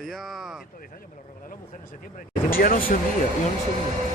Vaya. 110 años, me lo regaló mujer en septiembre. Ya no se olvida, ya no se olvida.